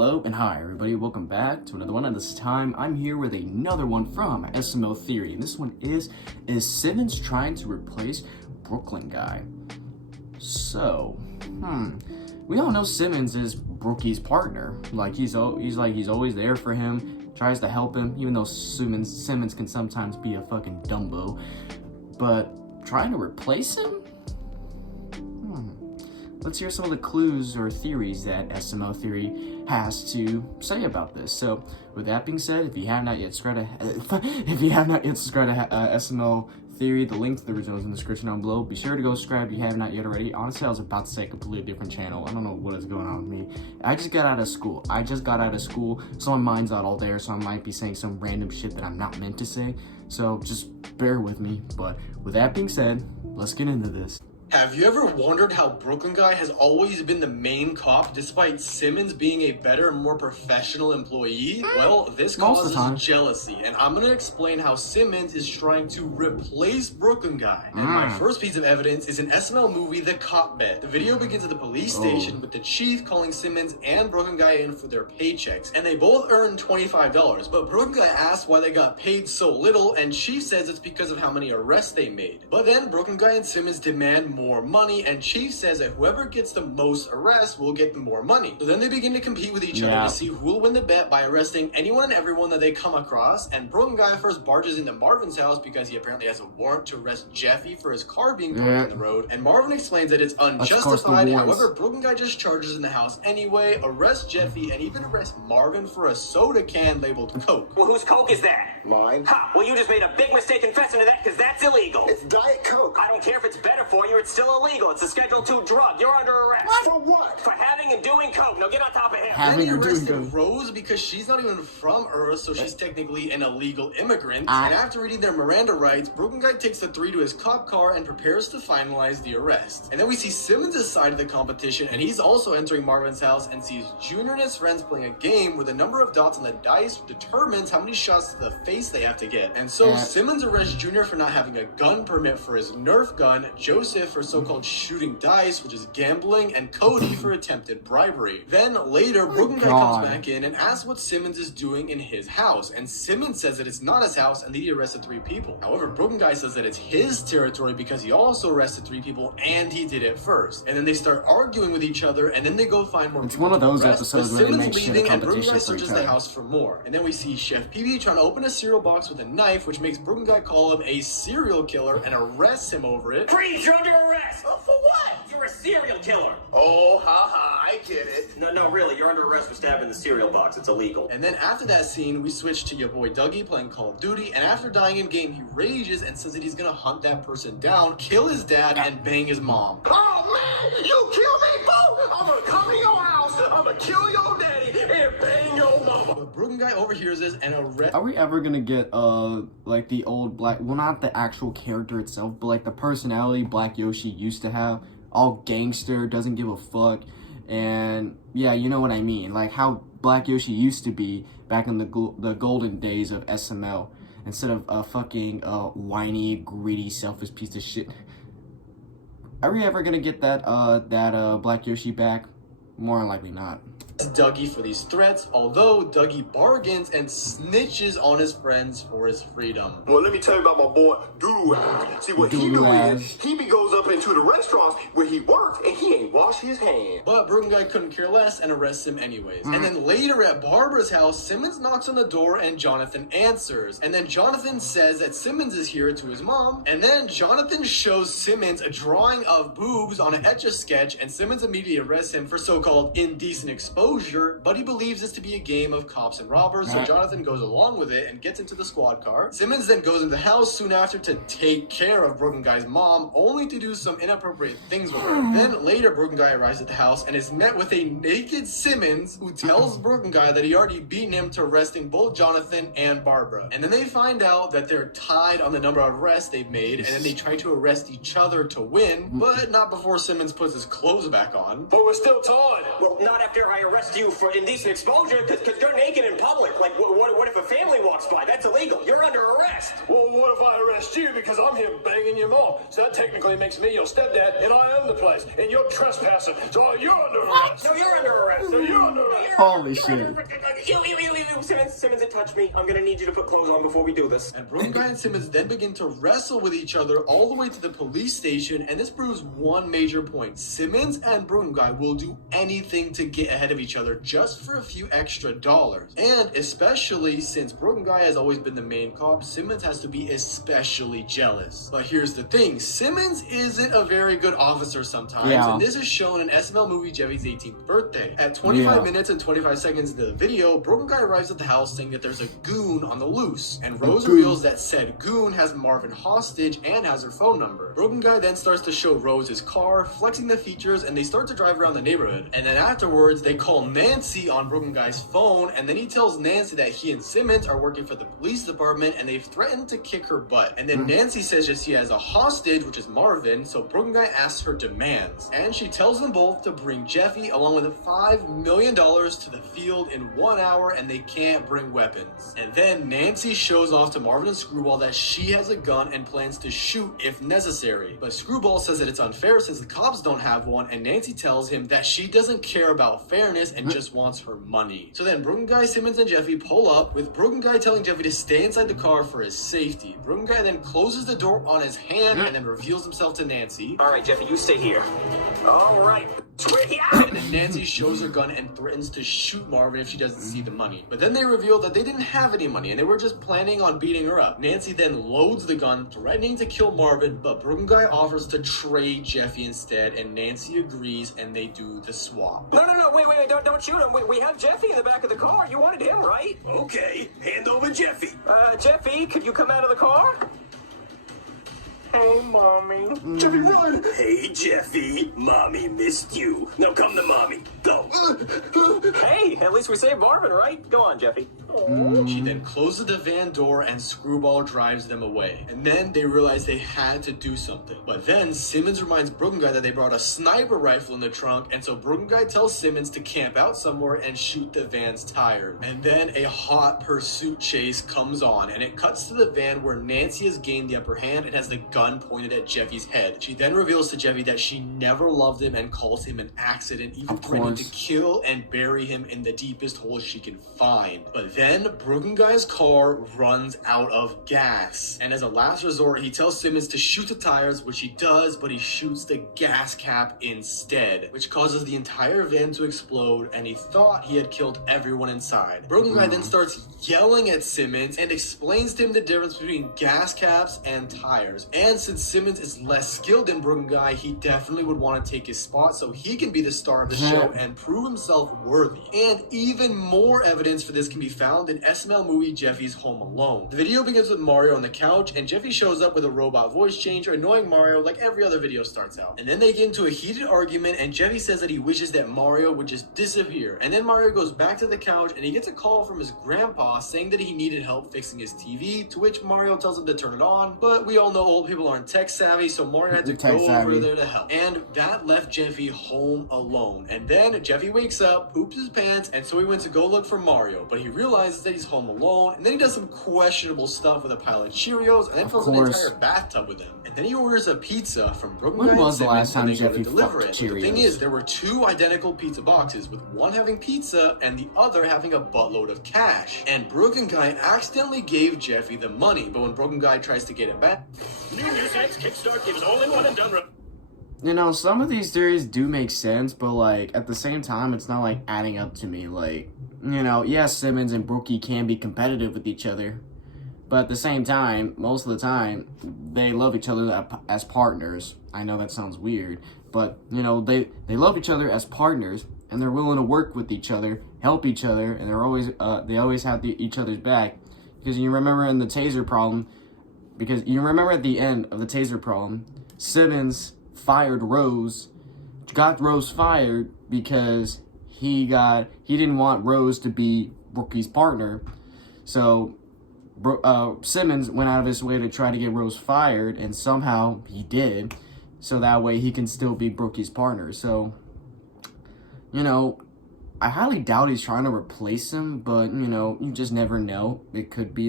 Hello and hi everybody, welcome back to another one, and this time I'm here with another one from SML Theory, and this one is Simmons trying to replace Brooklyn guy? So, we all know Simmons is Brookie's partner. Like he's always there for him, tries to help him, even though Simmons can sometimes be a fucking Dumbo. But trying to replace him? Let's hear some of the clues or theories that SML Theory has to say about this. So, with that being said, if you have not yet subscribed to SML Theory, the link to the original is in the description down below. Be sure to go subscribe if you have not yet already. Honestly, I was about to say a completely different channel. I don't know what is going on with me. I just got out of school. So my mind's not all there, so I might be saying some random shit that I'm not meant to say. So just bear with me. But with that being said, let's get into this. Have you ever wondered how Brooklyn guy has always been the main cop despite Simmons being a better and more professional employee? Well, this causes jealousy, and I'm gonna explain how Simmons is trying to replace Brooklyn guy. And my first piece of evidence is an SML movie, The Cop Bet. The video begins at the police station with the chief calling Simmons and Brooklyn guy in for their paychecks, and they both earn $25. But Brooklyn guy asks why they got paid so little, and chief says it's because of how many arrests they made. But then Brooklyn guy and Simmons demand more money, and chief says that whoever gets the most arrests will get the more money. So then they begin to compete with each other to see who will win the bet by arresting anyone and everyone that they come across. And Brooklyn guy first barges into Marvin's house because he apparently has a warrant to arrest Jeffy for his car being parked in the road, and Marvin explains that it's unjustified. However, Brooklyn guy just charges in the house anyway, arrests Jeffy, and even arrests Marvin for a soda can labeled Coke. Well, whose Coke is that? Mine. Ha! Well, you just made a big mistake confessing to that, because that's illegal. It's Diet Coke. I don't care if it's better for you, it's still illegal. It's a Schedule II drug. You're under arrest. What? For what? For having and doing Coke. Now get on top of him. Then he arrested Rose because she's not even from Earth, so she's technically an illegal immigrant. And after reading their Miranda rights, Brooklyn guy takes the three to his cop car and prepares to finalize the arrest. And then we see Simmons' side of the competition, and he's also entering Marvin's house and sees Junior and his friends playing a game where the number of dots on the dice determines how many shots to the face they have to get. And so Simmons arrests Junior for not having a gun permit for his Nerf gun, Joseph for so-called shooting dice, which is gambling, and Cody for attempted bribery. Then later, Brooklyn guy comes back in and asks what Simmons is doing in his house, and Simmons says that it's not his house and that he arrested 3 people. However, Brooklyn guy says that it's his territory because he also arrested 3 people and he did it first. And then they start arguing with each other, and then they go find more people. It's one of those episodes where they make shit a and Brooklyn competition guy for searches each other. the house for more. And then we see Chef PB trying to open a cereal box with a knife, which makes Brooklyn guy call him a serial killer and arrests him over it. Freeze! You're under arrest! For what? You're a serial killer. Oh, I get it. No, really, you're under arrest for stabbing the cereal box. It's illegal. And then after that scene, we switch to your boy Dougie playing Call of Duty, and after dying in game, he rages and says that he's gonna hunt that person down, kill his dad, and bang his mom. Oh man, you kill me, fool! I'm gonna come to your house, I'm gonna kill your daddy, and bang your mama. But Brooklyn guy overhears this and arrests. Are we ever gonna get like the old well, not the actual character itself, but like the personality Black Yoshi used to have? All gangster, doesn't give a fuck, and yeah, you know what I mean, like how Black Yoshi used to be back in the golden days of SML, instead of a fucking whiny, greedy, selfish piece of shit. Are we ever gonna get that Black Yoshi back? More than likely not. Dougie for these threats, although Dougie bargains and snitches on his friends for his freedom. Well, let me tell you about my boy Doodoo Ass. See, what he do is, he goes up into the restaurants where he works and he ain't wash his hands. But Brooklyn guy couldn't care less and arrests him anyways. And then later at Barbara's house, Simmons knocks on the door and Jonathan answers. And then Jonathan says that Simmons is here to his mom. And then Jonathan shows Simmons a drawing of boobs on an Etch-a-Sketch, and Simmons immediately arrests him for so-called indecent exposure. But he believes this to be a game of cops and robbers, so Jonathan goes along with it and gets into the squad car. Simmons then goes into the house soon after to take care of Brooklyn guy's mom, only to do some inappropriate things with her. Then later, Brooklyn guy arrives at the house and is met with a naked Simmons who tells Brooklyn guy that he already beaten him to arresting both Jonathan and Barbara. And then they find out that they're tied on the number of arrests they've made, and then they try to arrest each other to win, but not before Simmons puts his clothes back on. But we're still tied. Well, not after I arrest you for indecent exposure, because you're naked in public. Like, what if a family walks by? That's illegal. You're under arrest. Well, what if I arrest you because I'm here banging your mom? So that technically makes me your stepdad, and I own the place, and you're trespassing, so you're under arrest. No, you're under arrest. So you're under arrest. Holy shit. Simmons, it touched me. I'm gonna need you to put clothes on before we do this. And Broken Guy and Simmons then begin to wrestle with each other all the way to the police station, and this proves one major point. Simmons and Broken Guy will do anything to get ahead of each other just for a few extra dollars. And especially since Broken Guy has always been the main cop, Simmons has to be especially jealous. But here's the thing, Simmons isn't a very good officer sometimes, and this is shown in SML movie Jeffy's 18th birthday. At 25 minutes and 25 seconds into the video, Broken Guy arrives at the house saying that there's a goon on the loose, and Rose reveals that said goon has Marvin hostage and has her phone number. Broken Guy then starts to show Rose his car, flexing the features, and they start to drive around the neighborhood. And then afterwards, they call Nancy on Broken Guy's phone, and then he tells Nancy that he and Simmons are working for the police department and they've threatened to kick her butt. And then Nancy says that she has a hostage, which is Marvin, so Broken Guy asks her demands. And she tells them both to bring Jeffy along with $5 million to the field in 1 hour, and they can't bring weapons. And then Nancy shows off to Marvin and Screwball that she has a gun and plans to shoot if necessary. But Screwball says that it's unfair since the cops don't have one, and Nancy tells him that she doesn't care about fairness and just wants her money. So then Broken Guy, Simmons, and Jeffy pull up, with Broken Guy telling Jeffy to stay inside the car for his safety. Broken Guy then closes the door on his hand and then reveals himself to Nancy. All right, Jeffy, you stay here. All right. And then Nancy shows her gun and threatens to shoot Marvin if she doesn't see the money. But then they reveal that they didn't have any money and they were just planning on beating her up. Nancy then loads the gun, threatening to kill Marvin, but Broken Guy offers to trade Jeffy instead, and Nancy agrees and they do the swap. No, wait, don't shoot him. We have Jeffy in the back of the car. You wanted him, right? Okay, hand over Jeffy. Jeffy, could you come out of the car? Hey, Mommy. Jeffy, run! Hey, Jeffy, Mommy missed you. Now come to Mommy. Go. Hey, at least we saved Marvin, right? Go on, Jeffy. She then closes the van door and Screwball drives them away. And then they realize they had to do something. But then Simmons reminds Broken Guy that they brought a sniper rifle in the trunk, and so Broken Guy tells Simmons to camp out somewhere and shoot the van's tires. And then a hot pursuit chase comes on, and it cuts to the van where Nancy has gained the upper hand and has the gun pointed at Jeffy's head. She then reveals to Jeffy that she never loved him and calls him an accident, even threatening to kill and bury him in the deepest hole she can find. But then Broken Guy's car runs out of gas, and as a last resort he tells Simmons to shoot the tires, which he does, but he shoots the gas cap instead, which causes the entire van to explode, and he thought he had killed everyone inside. Broken Guy then starts yelling at Simmons and explains to him the difference between gas caps and tires. And since Simmons is less skilled than Broken Guy, he definitely would want to take his spot so he can be the star of the show and prove himself worthy. And even more evidence for this can be found in SML movie Jeffy's Home Alone. The video begins with Mario on the couch, and Jeffy shows up with a robot voice changer, annoying Mario like every other video starts out. And then they get into a heated argument, and Jeffy says that he wishes that Mario would just disappear. And then Mario goes back to the couch, and he gets a call from his grandpa saying that he needed help fixing his TV, to which Mario tells him to turn it on, but we all know old people aren't tech savvy, so Mario had to go over there to help. And that left Jeffy home alone. And then Jeffy wakes up, poops his pants, and so he went to go look for Mario, but he realizes that he's home alone, and then he does some questionable stuff with a pile of Cheerios, and then fills an entire bathtub with them. And then he orders a pizza from Broken Guy and Simmons. When was the last time Jeffy fucked Cheerios? The thing is, there were two identical pizza boxes, with one having pizza and the other having a buttload of cash. And Broken Guy accidentally gave Jeffy the money, but when Broken Guy tries to get it back, New Sites Kickstart gives all in one and done. You know, some of these theories do make sense, but, like, at the same time, it's not, like, adding up to me. Like, you know, yes, Simmons and Brookie can be competitive with each other, but at the same time, most of the time, they love each other as partners. I know that sounds weird, but, you know, they love each other as partners, and they're willing to work with each other, help each other, and they always have each other's back. Because you remember in the taser problem, because you remember at the end of the taser problem, Simmons fired Rose, got Rose fired because he didn't want Rose to be Brookie's partner. So Simmons went out of his way to try to get Rose fired, and somehow he did, so that way he can still be Brookie's partner. So, you know, I highly doubt he's trying to replace him, but, you know, you just never know. It could be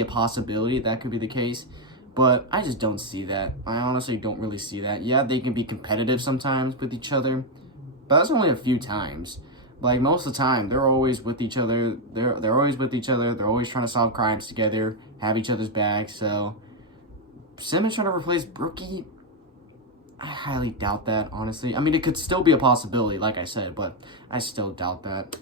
a possibility that could be the case. But I just don't see that. I honestly don't really see that. Yeah, they can be competitive sometimes with each other, but that's only a few times. Like, most of the time, they're always with each other. They're always with each other. They're always trying to solve crimes together, have each other's back. So, Simmons trying to replace Brookie, I highly doubt that, honestly. I mean, it could still be a possibility, like I said, but I still doubt that.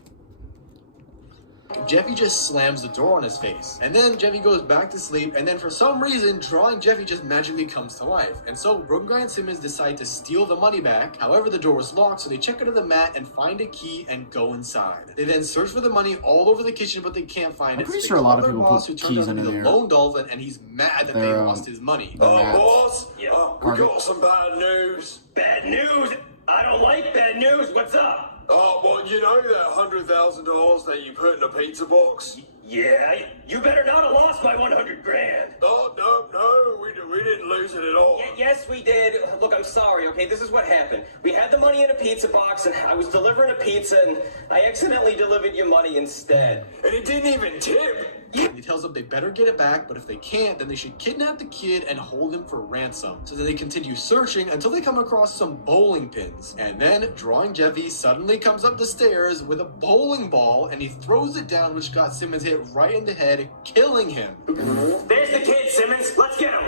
Jeffy just slams the door on his face. And then Jeffy goes back to sleep, and then for some reason, drawing Jeffy just magically comes to life. And so Broken Guy and Simmons decide to steal the money back. However, the door was locked, so they check under the mat and find a key and go inside. They then search for the money all over the kitchen, but they can't find it. I'm pretty So sure a lot of their people boss, put who turned keys out to under be the there. lone dolphin, and he's mad that they lost his money. Boss? Yeah. We got some bad news. Bad news? I don't like bad news. What's up? Oh, well, you know that $100,000 that you put in a pizza box? Yeah, you better not have lost my 100 grand. Oh, no, we didn't lose it at all. Yes, we did. Look, I'm sorry, okay? This is what happened. We had the money in a pizza box, and I was delivering a pizza, and I accidentally delivered your money instead. And it didn't even tip. He tells them they better get it back, but if they can't, then they should kidnap the kid and hold him for ransom. So then they continue searching until they come across some bowling pins. And then, drawing Jeffy suddenly comes up the stairs with a bowling ball, and he throws it down, which got Simmons hit right in the head, killing him. There's the kid, Simmons. Let's get him.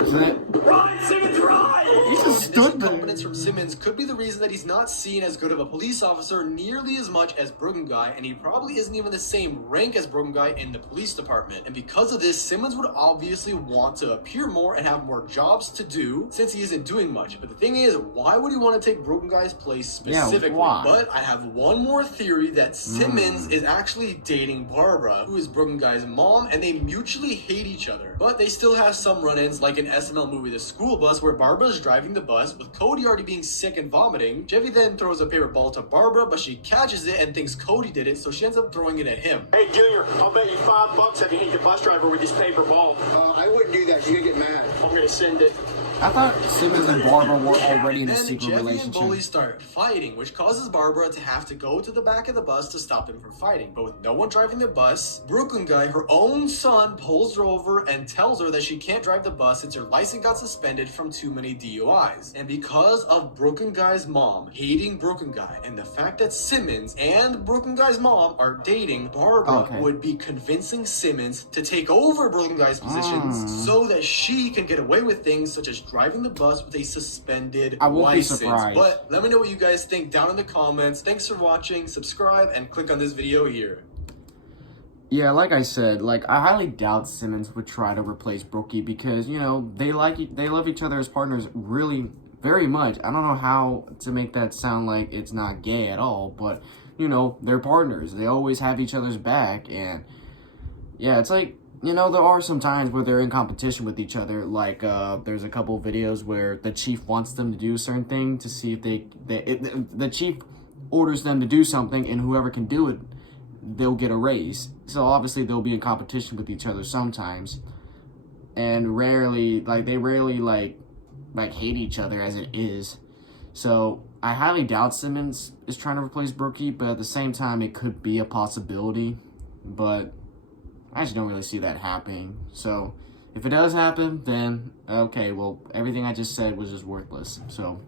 Isn't it? Run, Simmons, run! He just And this stood there. incompetence from Simmons could be the reason that he's not seen as good of a police officer nearly as much as Broken Guy, and he probably isn't even the same rank as Broken Guy in the police department. And because of this, Simmons would obviously want to appear more and have more jobs to do since he isn't doing much. But the thing is, why would he want to take Broken Guy's place specifically? Yeah, why? But I have one more theory that Simmons is actually dating Barbara, who is Broken Guy's mom, and they mutually hate each other. But they still have some run-ins, like in SML movie The School Bus, where Barbara's driving the bus with Cody already being sick and vomiting. Jeffy then throws a paper ball to Barbara, but she catches it and thinks Cody did it, so she ends up throwing it at him. Hey, Junior, I'll bet you $5 if you hit the bus driver with this paper ball. I wouldn't do that. She's gonna get mad. I'm gonna send it. I thought Simmons and Barbara were already in a Then secret Jeffy and relationship. Bully start fighting, which causes Barbara to have to go to the back of the bus to stop them from fighting. But with no one driving the bus, Brooklyn Guy, her own son, pulls her over and tells her that she can't drive the bus since her license got suspended from too many DUIs. And because of Brooklyn Guy's mom hating Brooklyn Guy and the fact that Simmons and Brooklyn Guy's mom are dating, Barbara would be convincing Simmons to take over Brooklyn Guy's positions so that she can get away with things such as driving the bus with a suspended I won't license. be surprised. But let me know what you guys think down in the comments. Thanks for watching, subscribe, and click on this video here. Yeah, like I said, I highly doubt Simmons would try to replace Brookie because, you know, they love each other as partners really very much. I don't know how to make that sound like it's not gay at all, but, you know, they're partners. They always have each other's back, and yeah, it's like, you know, there are some times where they're in competition with each other. Like, there's a couple of videos where the chief wants them to do a certain thing to see if the chief orders them to do something, and whoever can do it, they'll get a raise. So obviously they'll be in competition with each other sometimes, and they rarely hate each other as it is. So I highly doubt Simmons is trying to replace Brookie, but at the same time it could be a possibility, but I just don't really see that happening. So if it does happen, then okay, well, everything I just said was just worthless. So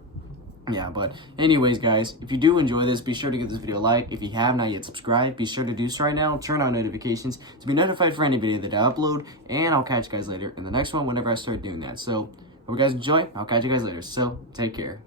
yeah, but anyways, guys, if you do enjoy this, be sure to give this video a like. If you have not yet subscribed, be sure to do so right now. Turn on notifications to be notified for any video that I upload, and I'll catch you guys later in the next one whenever I start doing that. So hope you guys enjoy. I'll catch you guys later. So take care.